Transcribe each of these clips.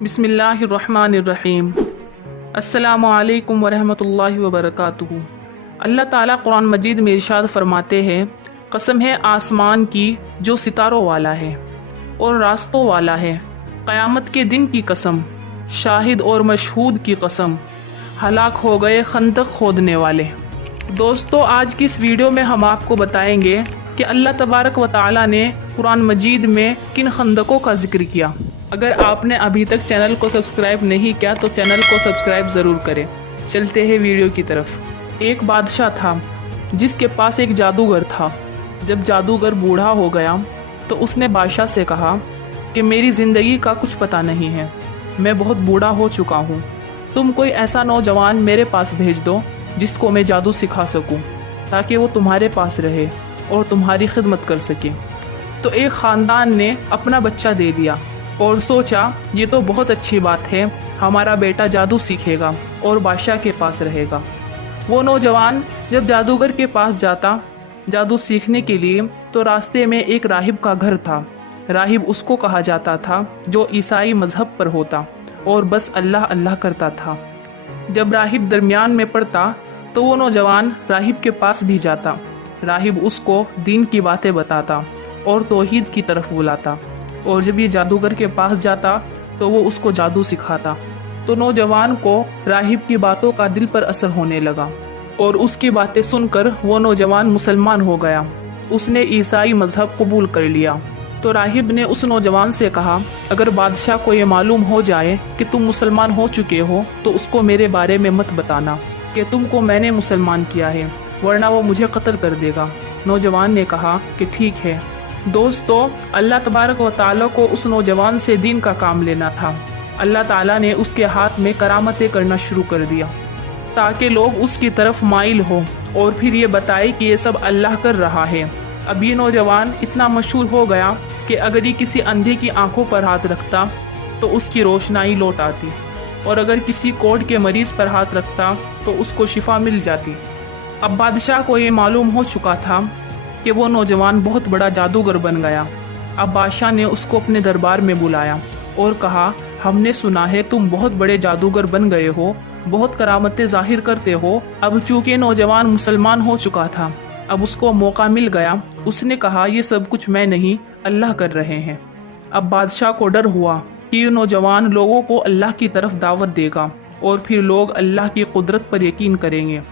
बिस्मिल्लाहिर्रहमानिर्रहीम। अस्सलामु अलैकुम वरहमतुल्लाहि वबरकातुहू। अल्लाह ताला कुरान मजीद में इरशाद फरमाते हैं, कसम है आसमान की जो सितारों वाला है और रास्तों वाला है, क़यामत के दिन की कसम, शाहिद और मशहूद की कसम, हलाक हो गए खंदक खोदने वाले। दोस्तों, आज की इस वीडियो में हम आपको बताएंगे कि अल्लाह तबारक व तआला ने कुरान मजीद में किन खंदकों का जिक्र किया। अगर आपने अभी तक चैनल को सब्सक्राइब नहीं किया तो चैनल को सब्सक्राइब ज़रूर करें। चलते हैं वीडियो की तरफ। एक बादशाह था जिसके पास एक जादूगर था। जब जादूगर बूढ़ा हो गया तो उसने बादशाह से कहा कि मेरी ज़िंदगी का कुछ पता नहीं है, मैं बहुत बूढ़ा हो चुका हूँ, तुम कोई ऐसा नौजवान मेरे पास भेज दो जिसको मैं जादू सिखा सकूँ, ताकि वो तुम्हारे पास रहे और तुम्हारी खिदमत कर सके। तो एक ख़ानदान ने अपना बच्चा दे दिया और सोचा ये तो बहुत अच्छी बात है, हमारा बेटा जादू सीखेगा और बादशाह के पास रहेगा। वो नौजवान जब जादूगर के पास जाता जादू सीखने के लिए तो रास्ते में एक राहिब का घर था। राहिब उसको कहा जाता था जो ईसाई मज़हब पर होता और बस अल्लाह अल्लाह करता था। जब राहिब दरमियान में पड़ता तो वो नौजवान राहिब के पास भी जाता। राहिब उसको दीन की बातें बताता और तौहीद की तरफ बुलाता, और जब ये जादूगर के पास जाता तो वो उसको जादू सिखाता। तो नौजवान को राहिब की बातों का दिल पर असर होने लगा और उसकी बातें सुनकर वो नौजवान मुसलमान हो गया। उसने ईसाई मज़हब कबूल कर लिया। तो राहिब ने उस नौजवान से कहा, अगर बादशाह को ये मालूम हो जाए कि तुम मुसलमान हो चुके हो तो उसको मेरे बारे में मत बताना कि तुमको मैंने मुसलमान किया है, वरना वो मुझे कत्ल कर देगा। नौजवान ने कहा कि ठीक है। दोस्तों, अल्लाह तबारक व तआला को उस नौजवान से दीन का काम लेना था। अल्लाह ताला ने उसके हाथ में करामतें करना शुरू कर दिया ताकि लोग उसकी तरफ माइल हो और फिर ये बताए कि ये सब अल्लाह कर रहा है। अब ये नौजवान इतना मशहूर हो गया कि अगर ये किसी अंधे की आंखों पर हाथ रखता तो उसकी रोशनाई लौट आती, और अगर किसी कोढ़ के मरीज़ पर हाथ रखता तो उसको शिफा मिल जाती। अब बादशाह को ये मालूम हो चुका था कि वो नौजवान बहुत बड़ा जादूगर बन गया। अब बादशाह ने उसको अपने दरबार में बुलाया और कहा, हमने सुना है तुम बहुत बड़े जादूगर बन गए हो, बहुत करामतें जाहिर करते हो। अब चूंकि नौजवान मुसलमान हो चुका था, अब उसको मौका मिल गया। उसने कहा, ये सब कुछ मैं नहीं, अल्लाह कर रहे हैं। अब बादशाह को डर हुआ कि ये नौजवान लोगों को अल्लाह की तरफ दावत देगा और फिर लोग अल्लाह की कुदरत पर यकीन करेंगे।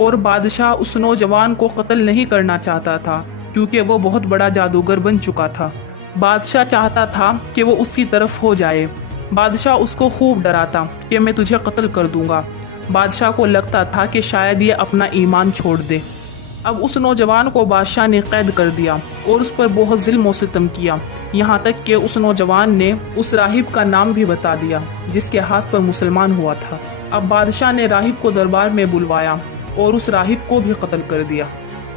और बादशाह उस नौजवान को कत्ल नहीं करना चाहता था क्योंकि वो बहुत बड़ा जादूगर बन चुका था। बादशाह चाहता था कि वो उसकी तरफ हो जाए। बादशाह उसको खूब डराता कि मैं तुझे कत्ल कर दूंगा। बादशाह को लगता था कि शायद ये अपना ईमान छोड़ दे। अब उस नौजवान को बादशाह ने कैद कर दिया और उस पर बहुत ज़ुल्म और सितम किया, यहाँ तक कि उस नौजवान ने उस राहिब का नाम भी बता दिया जिसके हाथ पर मुसलमान हुआ था। अब बादशाह ने राहिब को दरबार में बुलवाया और उस राहिब को भी कत्ल कर दिया।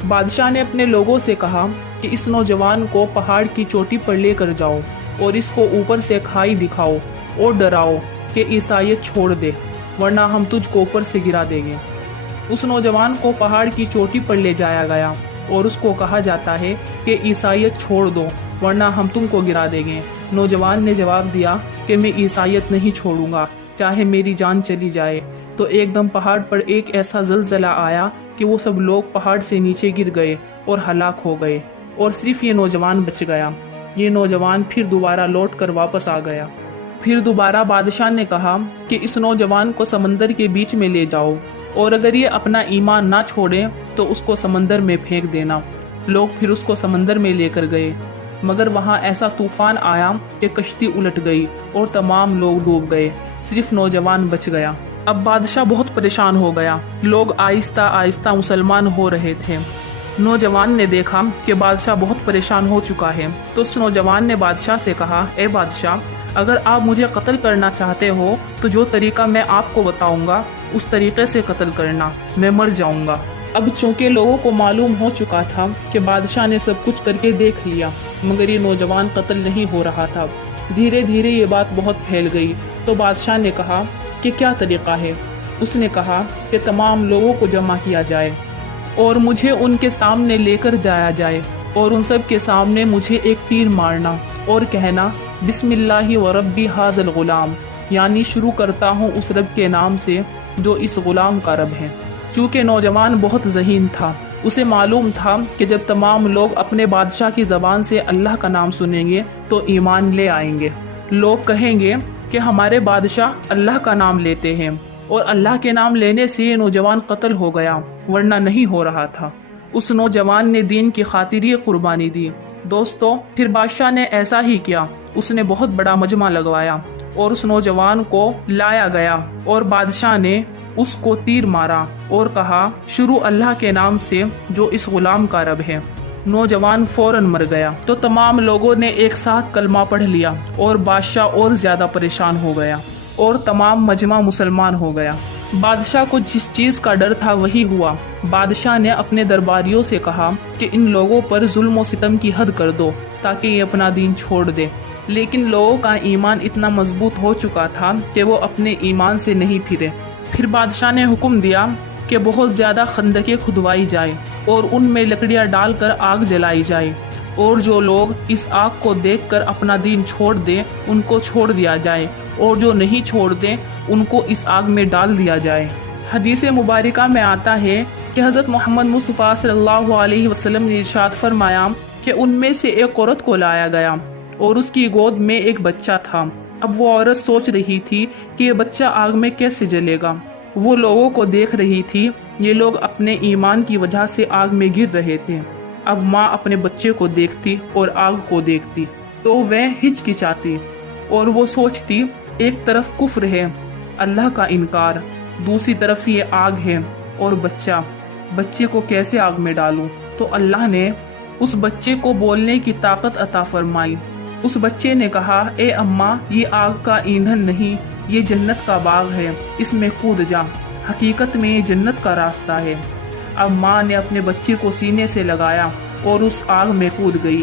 बादशाह ने अपने लोगों से कहा कि इस नौजवान को पहाड़ की चोटी पर लेकर जाओ और इसको ऊपर से खाई दिखाओ और डराओ कि ईसाईयत छोड़ दे, वरना हम तुझको ऊपर से गिरा देंगे। उस नौजवान को पहाड़ की चोटी पर ले जाया गया और उसको कहा जाता है कि ईसाईयत छोड़ दो, वरना हम तुमको गिरा देंगे। नौजवान ने जवाब दिया कि मैं ईसाईयत नहीं छोड़ूंगा, चाहे मेरी जान चली जाए। तो एकदम पहाड़ पर एक ऐसा ज़लज़ला आया कि वो सब लोग पहाड़ से नीचे गिर गए और हलाक हो गए, और सिर्फ ये नौजवान बच गया। ये नौजवान फिर दोबारा लौट कर वापस आ गया। फिर दोबारा बादशाह ने कहा कि इस नौजवान को समंदर के बीच में ले जाओ और अगर ये अपना ईमान ना छोड़े तो उसको समंदर में फेंक देना। लोग फिर उसको समंदर में लेकर गए, मगर वहाँ ऐसा तूफान आया कि कश्ती उलट गई और तमाम लोग डूब गए, सिर्फ नौजवान बच गया। अब बादशाह बहुत परेशान हो गया। लोग आहिस्ता आहिस्ता मुसलमान हो रहे थे। नौजवान ने देखा कि बादशाह बहुत परेशान हो चुका है, तो उस नौजवान ने बादशाह से कहा, ए बादशाह, अगर आप मुझे कत्ल करना चाहते हो तो जो तरीका मैं आपको बताऊंगा उस तरीके से कत्ल करना, मैं मर जाऊंगा। अब चूंकि लोगों को मालूम हो चुका था कि बादशाह ने सब कुछ करके देख लिया, मगर ये नौजवान कत्ल नहीं हो रहा था। धीरे धीरे ये बात बहुत फैल गई। तो बादशाह ने कहा कि क्या तरीका है। उसने कहा कि तमाम लोगों को जमा किया जाए और मुझे उनके सामने लेकर जाया जाए और उन सब के सामने मुझे एक तीर मारना और कहना, बिस्मिल्लाहि व रब्बी हाज़ल गुलाम, یعنی شروع کرتا ہوں اس رب کے نام سے جو اس غلام کا رب ہے۔ چونکہ نوجوان بہت ذہین تھا، اسے معلوم تھا کہ جب تمام لوگ اپنے بادشاہ کی زبان سے اللہ کا نام سنیں گے تو ایمان لے آئیں گے۔ لوگ کہیں گے کہ ہمارے بادشاہ اللہ کا نام لیتے ہیں، اور اللہ کے نام لینے سے یہ نوجوان قتل ہو گیا، ورنہ نہیں ہو رہا تھا۔ اس نوجوان نے دین کی خاطر یہ قربانی دی۔ دوستو، پھر بادشاہ نے ایسا ہی کیا، اس نے بہت بڑا مجمع لگوایا اور اس نوجوان کو لایا گیا، اور بادشاہ نے اس کو تیر مارا اور کہا شروع اللہ کے نام سے جو اس غلام کا رب ہے۔ نوجوان فوراً مر گیا تو تمام لوگوں نے ایک ساتھ کلمہ پڑھ لیا، اور بادشاہ اور زیادہ پریشان ہو گیا اور تمام مجمع مسلمان ہو گیا۔ بادشاہ کو جس چیز کا ڈر تھا وہی ہوا۔ بادشاہ نے اپنے درباریوں سے کہا کہ ان لوگوں پر ظلم و ستم کی حد کر دو تاکہ یہ اپنا دین چھوڑ دے، لیکن لوگوں کا ایمان اتنا مضبوط ہو چکا تھا کہ وہ اپنے ایمان سے نہیں پھرے۔ پھر بادشاہ نے حکم دیا کہ بہت زیادہ خندقیں کھدوائی جائے اور ان میں لکڑیاں ڈال کر آگ جلائی جائے، اور جو لوگ اس آگ کو دیکھ کر اپنا دین چھوڑ دیں ان کو چھوڑ دیا جائے، اور جو نہیں چھوڑ دیں ان کو اس آگ میں ڈال دیا جائے۔ حدیث مبارکہ میں آتا ہے کہ حضرت محمد مصطفیٰ صلی اللہ علیہ وسلم نے ارشاد فرمایا کہ ان میں سے ایک عورت کو لایا گیا اور اس کی گود میں ایک بچہ تھا۔ اب وہ عورت سوچ رہی تھی کہ یہ بچہ آگ میں کیسے جلے گا۔ وہ لوگوں کو دیکھ رہی تھی، یہ لوگ اپنے ایمان کی وجہ سے آگ میں گر رہے تھے۔ اب ماں اپنے بچے کو دیکھتی اور آگ کو دیکھتی تو وہ ہچکچاتی، اور وہ سوچتی ایک طرف کفر ہے، اللہ کا انکار، دوسری طرف یہ آگ ہے اور بچے کو کیسے آگ میں ڈالوں؟ تو اللہ نے اس بچے کو بولنے کی طاقت عطا فرمائی۔ اس بچے نے کہا اے اماں، یہ آگ کا ایندھن نہیں، یہ جنت کا باغ ہے، اس میں کود جا، حقیقت میں یہ جنت کا راستہ ہے۔ اب ماں نے اپنے بچے کو سینے سے لگایا اور اس آگ میں کود گئی،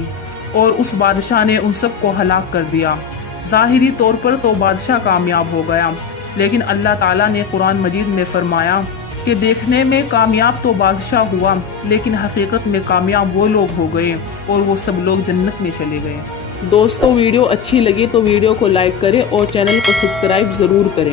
اور اس بادشاہ نے ان سب کو ہلاک کر دیا۔ ظاہری طور پر تو بادشاہ کامیاب ہو گیا، لیکن اللہ تعالیٰ نے قرآن مجید میں فرمایا کہ دیکھنے میں کامیاب تو بادشاہ ہوا، لیکن حقیقت میں کامیاب وہ لوگ ہو گئے اور وہ سب لوگ جنت میں چلے گئے۔ دوستو، ویڈیو اچھی لگی تو ویڈیو کو لائک کریں اور چینل کو سبسکرائب ضرور کریں۔